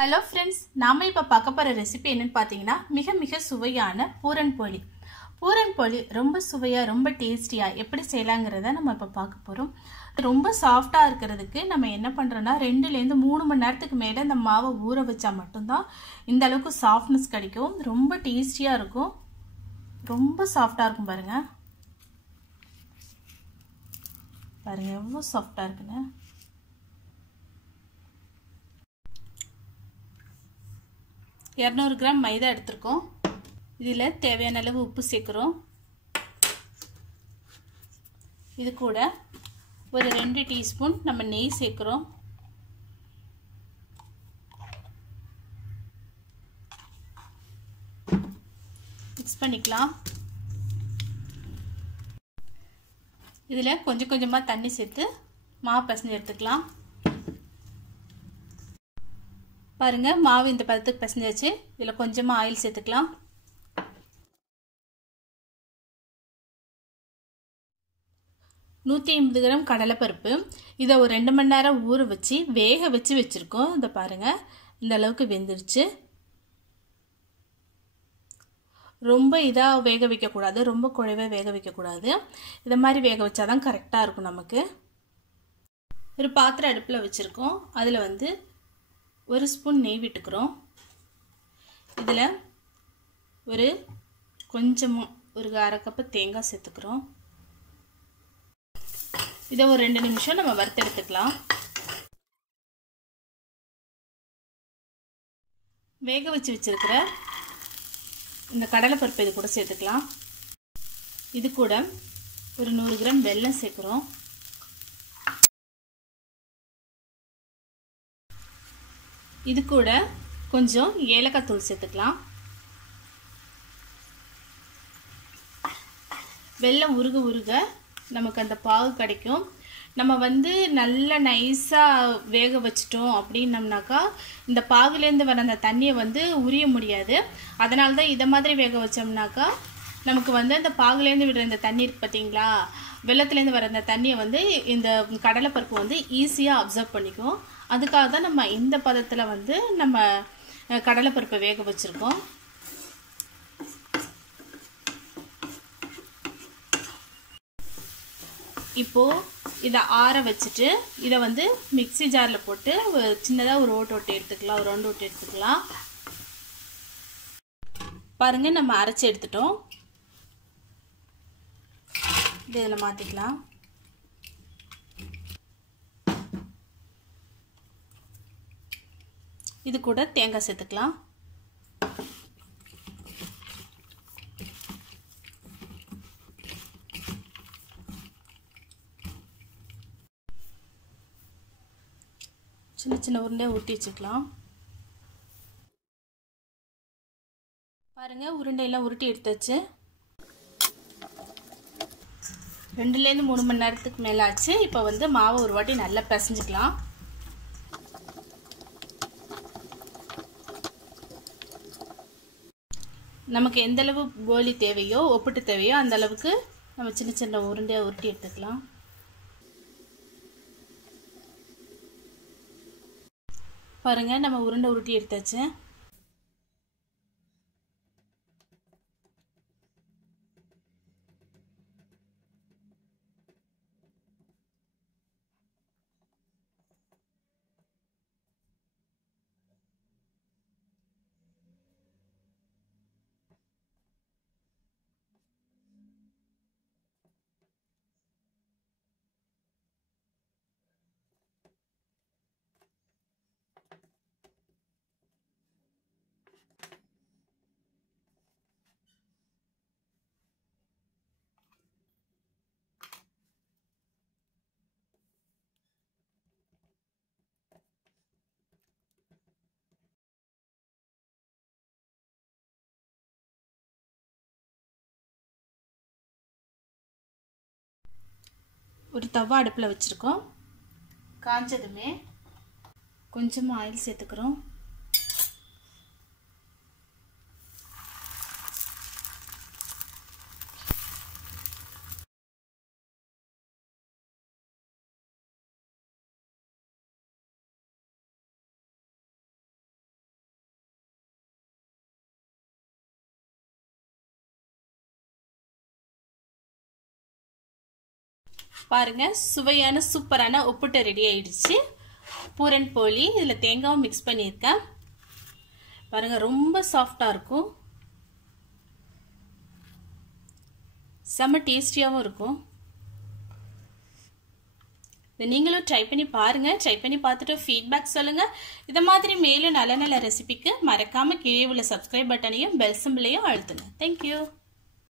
Hello friends நாம இப்போ பார்க்க போகிற ரெசிபி என்னென்னு பார்த்தீங்கன்னா மிக மிக சுவையான பூரன் போலி. பூரன் போலி ரொம்ப சுவையாக ரொம்ப டேஸ்டியாக எப்படி செய்யலாங்கிறத நம்ம இப்போ பார்க்க போகிறோம் ரொம்ப சாஃப்டாக இருக்கிறதுக்கு நம்ம என்ன பண்ணுறோன்னா ரெண்டுலேருந்து மூணு மணி நேரத்துக்கு மேலே இந்த மாவை ஊற வச்சா மட்டும்தான் இந்த அளவுக்கு சாஃப்ட்னஸ் கிடைக்கும். ரொம்ப டேஸ்டியாக இருக்கும். ரொம்ப சாஃப்டாக இருக்கும் பாருங்கள் பாருங்கள் எவ்வளோ சாஃப்டாக இருக்குன்னு. இரநூறு கிராம் மைதா எடுத்திருக்கோம். இதில் தேவையான அளவு உப்பு சேர்க்குறோம். இது கூட ஒரு ரெண்டு டீஸ்பூன் நம்ம நெய் சேர்க்குறோம். மிக்ஸ் பண்ணிக்கலாம். இதில் கொஞ்சம் கொஞ்சமாக தண்ணி சேர்த்து மாவு பசஞ்சு எடுத்துக்கலாம். பாருங்க மாவு இந்த பதத்துக்கு பிசைஞ்சாச்சு. இதில் கொஞ்சமாக ஆயில் சேர்த்துக்கலாம். நூற்றி ஐம்பது கிராம் கடலைப்பருப்பு. இதை ஒரு ரெண்டு மணி நேரம் ஊற வச்சு வேக வச்சு வச்சுருக்கோம். இதை பாருங்கள் இந்த அளவுக்கு வெந்துருச்சு. ரொம்ப இதாக வேக வைக்கக்கூடாது. ரொம்ப குழைவே வேக வைக்கக்கூடாது. இதை மாதிரி வேக வச்சா தான் கரெக்டாக இருக்கும் நமக்கு. ஒரு பாத்திரம் அடுப்பில் வச்சுருக்கோம். அதில் வந்து ஒரு ஸ்பூன் நெய் விட்டுக்கிறோம். இதில் ஒரு கொஞ்சமாக ஒரு அரை கப்பு தேங்காய் சேர்த்துக்கிறோம். இதை ஒரு ரெண்டு நிமிஷம் நம்ம வறுத்தெடுத்துக்கலாம். வேக வச்சு வச்சுருக்கிற இந்த கடலைப்பருப்பு இது கூட சேர்த்துக்கலாம். இது கூட ஒரு நூறு கிராம் வெல்லம் சேர்க்குறோம். இது கூட கொஞ்சம் ஏலக்காய் தூள் சேர்த்துக்கலாம். வெள்ளம் உருக உருக நமக்கு அந்த பாகு கிடைக்கும். நம்ம வந்து நல்ல நைஸாக வேக வச்சிட்டோம் அப்படின்னம்னாக்கா இந்த பாகுலேருந்து வர அந்த தண்ணியை வந்து உரிய முடியாது. அதனால தான் இதை மாதிரி வேக வச்சோம்னாக்கா நமக்கு வந்து அந்த பாகுலேருந்து விடுற இந்த தண்ணி இருக்குது பார்த்தீங்களா வெள்ளத்துலேருந்து வர அந்த தண்ணியை வந்து இந்த கடலைப்பருப்பு வந்து ஈஸியாக அப்சர்வ் பண்ணிக்கும். அதுக்காக தான் நம்ம இந்த பதத்தில் வந்து நம்ம கடலைப்பருப்பை வேக வச்சுருக்கோம். இப்போது இதை ஆற வச்சுட்டு இதை வந்து மிக்சி ஜாரில் போட்டு சின்னதாக ஒரு ஓட்டு ஓட்டு எடுத்துக்கலாம். ஒரு ரெண்டு ஓட்டு எடுத்துக்கலாம். பாருங்கள் நம்ம அரைச்சி எடுத்துட்டோம். இது இதில் மாற்றிக்கலாம் இது கூட தேங்காய் சேர்த்துக்கலாம். சின்ன சின்ன உருண்டையாக ஊட்டி வச்சுக்கலாம். பாருங்கள் உருண்டையெல்லாம் உருட்டி எடுத்தாச்சு ரெண்டுலேருந்து மூணு மணி நேரத்துக்கு மேலே ஆச்சு இப்போ வந்து மாவை ஒரு வாட்டி நல்லா பிசைஞ்சிக்கலாம். நமக்கு எந்த அளவு போலி தேவையோ ஒப்பிட்டு தேவையோ அந்த அளவுக்கு நம்ம சின்ன சின்ன உருண்டையாக உருட்டி எடுத்துக்கலாம். பாருங்கள் நம்ம உருண்டை உருட்டி எடுத்தாச்சு. ஒரு தவா அடுப்பில் வச்சுருக்கோம். காஞ்சதுமே கொஞ்சமாக ஆயில் சேர்த்துக்கிறோம். பாருங்க சுவையான சூப்பரான உப்புட்டு ரெடி ஆயிடுச்சு. பூரன் போலி இதில் தேங்காவும் மிக்ஸ் பண்ணியிருக்கேன். பாருங்க ரொம்ப சாஃப்டாக இருக்கும். செம்ம டேஸ்டியாகவும் இருக்கும். இதை நீங்களும் ட்ரை பண்ணி பாருங்கள் ட்ரை பண்ணி பார்த்துட்டு ஃபீட்பேக் சொல்லுங்கள் இதை மாதிரி மேலும் நல்ல நல்ல ரெசிபிக்கு மறக்காமல் கீழே உள்ள சப்ஸ்கிரைப் பட்டனையும் பெல் சிம்பிளையும் அழுத்துங்க. தேங்க்யூ